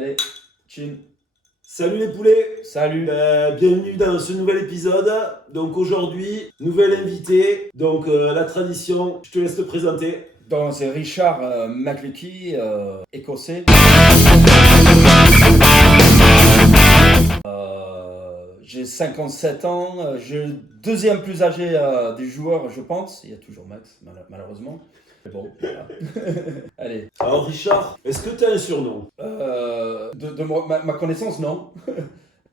Allez, chin. Salut les poulets. Salut. Bienvenue dans ce nouvel épisode. Donc aujourd'hui, nouvel invité. Donc la tradition, je te laisse te présenter. Donc c'est Richard McLecky, écossais. J'ai 57 ans, j'ai le deuxième plus âgé des joueurs, je pense. Il y a toujours Max, malheureusement. Mais bon, voilà. Allez. Alors Richard, est-ce que tu as un surnom? De ma connaissance, non.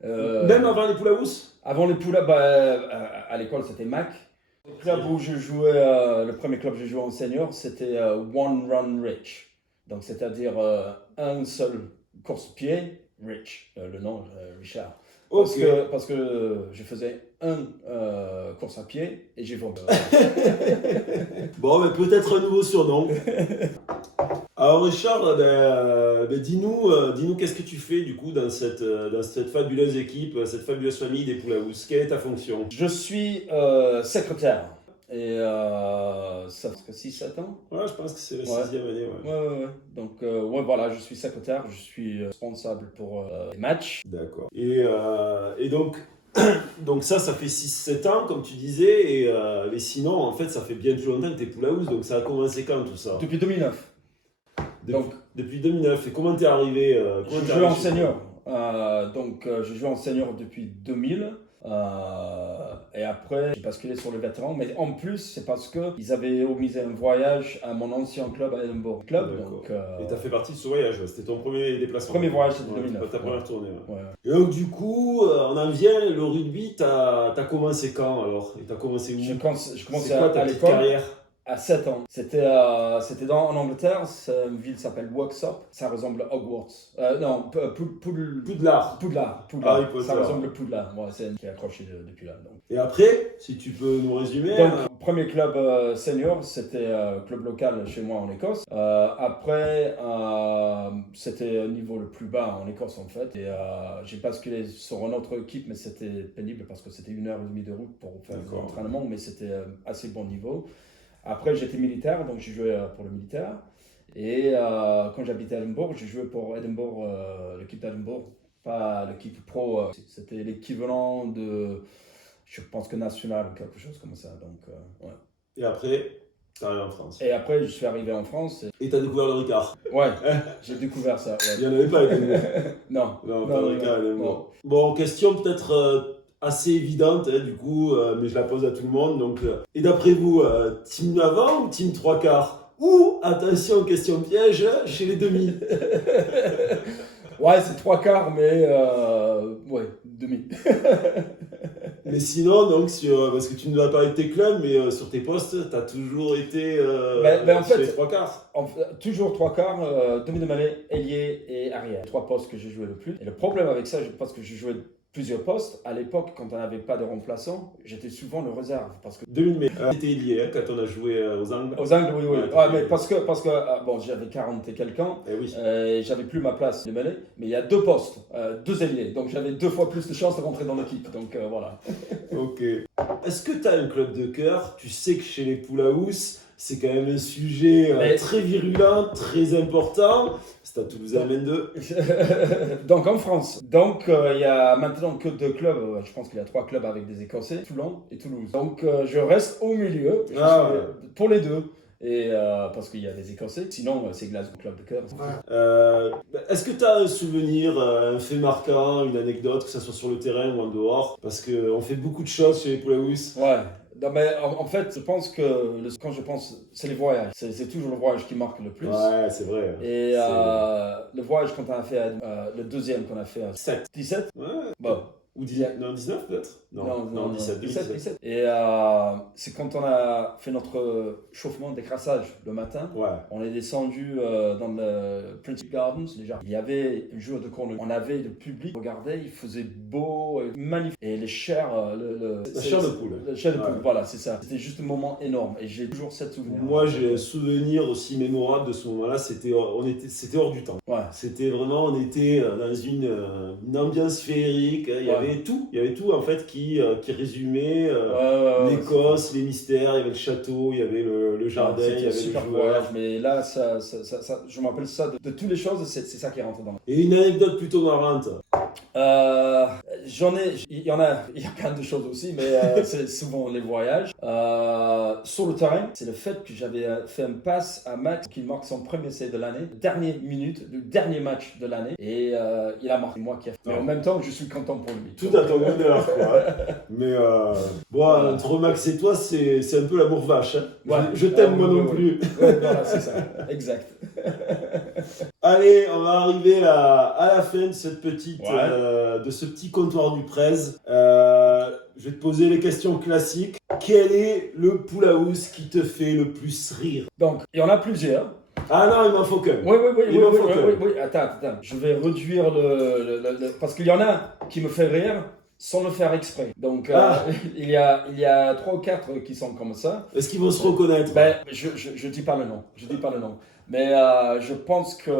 Même avant les poules à housse? Avant les poules, à l'école, c'était Mac. Le club où je jouais, le premier club que j'ai joué en senior, c'était One Run Rich. Donc, c'est-à-dire un seul course-pied, Rich, le nom, Richard. Parce que je faisais un course à pied et j'ai vendu. Bon, mais peut-être un nouveau surnom. Alors Richard, dis-nous qu'est-ce que tu fais du coup dans cette fabuleuse équipe, cette fabuleuse famille des poules à housse. Quelle est ta fonction? Je suis secrétaire. Et ça fait 6-7 ans. Ouais, je pense que c'est la 6e année. Ouais. Donc, voilà, je suis secrétaire, je suis responsable pour les matchs. D'accord. Et donc ça fait 6-7 ans, comme tu disais, mais sinon, en fait, ça fait bien plus longtemps que t'es poule à housse, donc ça a commencé quand tout ça? Depuis 2009. Depuis 2009. Et comment t'es arrivé Je joue en senior. Je joue en senior depuis 2000. Et après, j'ai basculé sur le vétéran. Mais en plus, c'est parce qu'ils avaient organisé un voyage à mon ancien club à Edinburgh. Et t'as fait partie de ce voyage, c'était ton premier déplacement? Premier voyage, c'était 2009. Ta première tournée. Ouais. Et donc, du coup, on en vient, le rugby, t'as commencé quand alors? Et t'as commencé où? Je commençais à l'école. Carrière? À 7 ans. C'était en Angleterre, une ville s'appelle Worksop. Ça ressemble à Hogwarts. Poudlard. Harry Potter. Ça ressemble à Poudlard. Moi, c'est elle qui est accrochée depuis là. Donc. Et après, si tu peux nous résumer. Donc, premier club senior, c'était club local chez moi en Écosse. Après, c'était au niveau le plus bas en Écosse en fait. Et j'ai basculé sur une autre équipe, mais c'était pénible parce que c'était 1h30 de route pour faire l'entraînement, mais c'était assez bon niveau. Après, j'étais militaire, donc j'ai joué pour le militaire. Et quand j'habitais à Edinburgh, j'ai joué pour Edinburgh, l'équipe d'Edinburgh, pas l'équipe pro. C'était l'équivalent de, je pense que national ou quelque chose comme ça. Donc, ouais. Et après, t'es arrivé en France. Et après, je suis arrivé en France. Et t'as découvert le Ricard. Ouais, j'ai découvert ça. Ouais. Il n'y en avait pas avec nous. Non, pas de Ricard à Edinburgh. Bon, question peut-être assez évidente, du coup, mais je la pose à tout le monde. Donc, et d'après vous, team avant ou team 3/4? Ou, attention, question piège, chez les demi? Ouais, c'est 3/4, mais ouais, demi. Mais sinon, donc, parce que tu nous as parlé de tes clubs, mais sur tes postes, tu as toujours été en fait, chez les 3/4. Toujours 3/4, demi de mêlée, ailier et arrière. 3 postes que j'ai joué le plus. Et le problème avec ça, parce que j'ai joué plusieurs postes, à l'époque, quand on n'avait pas de remplaçant, j'étais souvent le réserve. Parce que... T'étais ailier quand on a joué aux Angles. Aux Angles, oui. Mais parce que j'avais 40 et quelques ans, j'avais plus ma place de mêlée, mais il y a 2 postes, 2 ailiers, donc j'avais 2 fois plus de chances de rentrer dans l'équipe, donc voilà. Ok. Est-ce que tu as un club de cœur? Tu sais que chez les poules à housse, c'est quand même un sujet très virulent, très important. C'est à Toulouse à MN2. Donc en France. Donc il y a maintenant que 2 clubs. Je pense qu'il y a 3 clubs avec des Écossais, Toulon et Toulouse. Donc je reste au milieu pour les 2. Et parce qu'il y a des Écossais. Sinon c'est Glasgow Club de cœur. Est-ce que tu as un souvenir, un fait marquant, une anecdote, que ce soit sur le terrain ou en dehors? Parce qu'on fait beaucoup de choses chez les poules à housse. Ouais. Non, mais en fait, je pense que quand je pense, c'est les voyages. C'est toujours le voyage qui marque le plus. Ouais, c'est vrai. Et le voyage qu'on a fait, le deuxième qu'on a fait à 17. Ouais. Bon. Ou 19 peut-être? Non, 17. Et c'est quand on a fait notre chauffement décrassage le matin. Ouais. On est descendu dans le Principal Gardens déjà. Il y avait un jour de cours. On avait le public. Regardez, il faisait beau, magnifique. Et les chairs, la chair de poule. La chair de poule, voilà, c'est ça. C'était juste un moment énorme. Et j'ai toujours cette souvenir. Moi, j'ai un souvenir aussi mémorable de ce moment-là. C'était hors du temps. Ouais. C'était vraiment, on était dans une ambiance féerique. Il y avait avait tout. Il y avait tout en fait qui résumait l'Écosse, les mystères. Il y avait le château, il y avait le jardin, il y avait super le voyage, joueur. mais là, je m'appelle ça de toutes les choses, c'est ça qui rentre dans moi. Et une anecdote plutôt marrante. Il y a plein de choses aussi, mais c'est souvent les voyages. Sur le terrain, c'est le fait que j'avais fait un pass à Max qui marque son premier essai de l'année, dernière minute, du dernier match de l'année, et il a marqué, moi qui a fait. Mais en même temps, je suis content pour lui. Tout à ton honneur, quoi. Mais bon, entre Max et toi, c'est un peu l'amour vache. Hein. Ouais. Je t'aime moi non Ouais. plus. Ouais, voilà, c'est ça, exact. Allez, on va arriver à la fin de cette petite, Ouais. de ce petit comptoir du prez. Je vais te poser les questions classiques. Quel est le pool house qui te fait le plus rire? Donc, il y en a plusieurs. Ah non, il m'en faut qu'un. Oui. Attends. Je vais réduire parce qu'il y en a qui me fait rire sans le faire exprès. Donc, il y a 3 ou 4 qui sont comme ça. Est-ce qu'ils vont se reconnaître? Ben, je dis pas le nom. Mais je pense que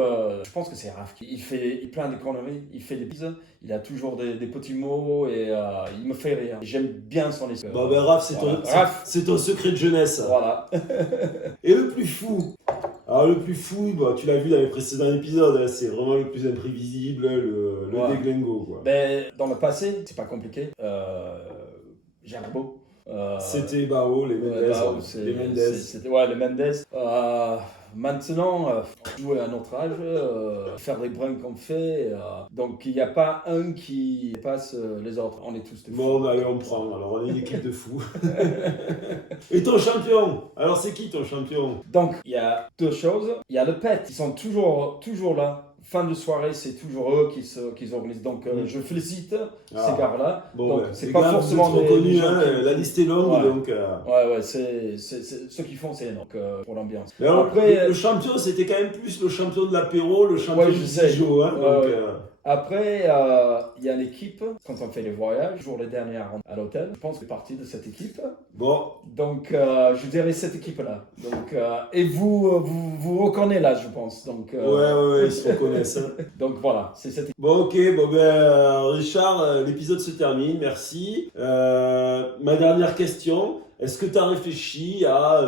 c'est Raph. Il plein de conneries, il fait des bises, il a toujours des petits mots et il me fait rire. J'aime bien son esprit. Bon ben Raph, c'est ton secret de jeunesse. Voilà. Et le plus fou? Alors le plus fou, bah, tu l'as vu dans les précédents épisodes, hein, c'est vraiment le plus imprévisible, le déglingo, quoi. Ben, dans le passé, c'est pas compliqué. Gerbo. C'était Bao, les Mendes. Les Mendes. Maintenant, jouer à notre âge, faire les brins qu'on fait, donc il n'y a pas un qui passe les autres, on est tous des fous. Bon, allez, on prend, alors on est une équipe de fous. Et ton champion? Alors c'est qui ton champion? Donc il y a 2 choses, il y a le pet, ils sont toujours là. Fin de soirée, c'est toujours eux qui organisent. Donc, je félicite ces gars-là. Bon, donc, ouais. c'est Les pas gars, forcément vous êtes reconnus, hein, qui... la liste est longue, Ouais. donc... Ouais, c'est ce qu'ils font, c'est énorme pour l'ambiance. Mais alors, Après, le champion, c'était quand même plus le champion de l'apéro, le champion du Dijon, hein, donc... Après, il y a l'équipe, quand on fait les voyages, toujours les dernières à l'hôtel, je pense que c'est partie de cette équipe. Bon. Donc, je dirais cette équipe-là. Donc, et vous reconnaissez là, je pense. Donc, Ouais, ils se reconnaissent. Hein. Donc voilà, c'est cette équipe. Bon, ok, Richard, l'épisode se termine, merci. Ma dernière question, est-ce que tu as réfléchi à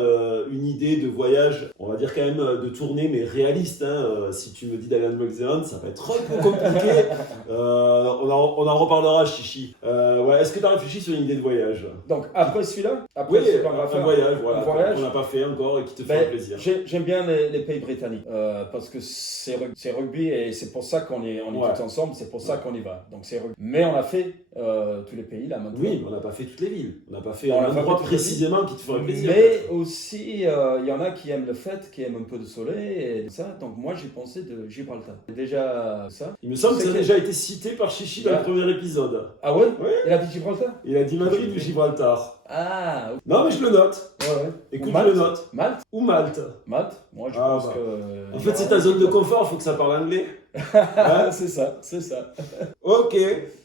une idée de voyage, on va dire quand même de tournée, mais réaliste, hein, si tu me dis d'aller en Nouvelle-Zélande, ça va être un peu compliqué. On en reparlera, Chichi. Est-ce que tu as réfléchi sur une idée de voyage? Donc, après celui-là, Oui, ce qu'on va faire, un voyage, voilà, un voyage qu'on n'a pas fait encore et qui te fera plaisir. J'aime bien les pays britanniques parce que c'est rugby et c'est pour ça qu'on est tous ensemble, c'est pour ça qu'on y va. Donc c'est rugby. Mais on a fait tous les pays là maintenant. Oui, on n'a pas fait toutes les villes. On n'a pas fait un endroit précisément qui te ferait plaisir. Mais aussi, il y en a qui aiment le fait, qui aiment un peu de soleil et ça. Donc moi j'ai pensé de Gibraltar. Déjà ça. Il me semble que ça a déjà été cité par Chichi dans le premier épisode. Ah ouais? Oui. Il a dit Gibraltar? Il a dit Madrid ou Gibraltar. Ah. Non mais je le note. Ouais. Écoute, je le note. Malte? Ou Malte. Malte? Moi je pense que... En fait c'est ta zone de confort, il faut que ça parle anglais. Hein? C'est ça. Ok.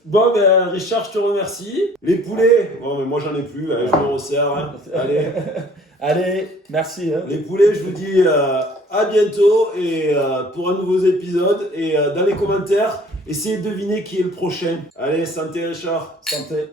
Bon Richard, je te remercie. Les poulets, bon mais moi j'en ai plus, allez, je me resserre. Hein. Allez. Allez, merci. Hein. Les poulets, je vous dis à bientôt et pour un nouveau épisode. Et dans les commentaires, essayez de deviner qui est le prochain. Allez, santé Richard. Santé.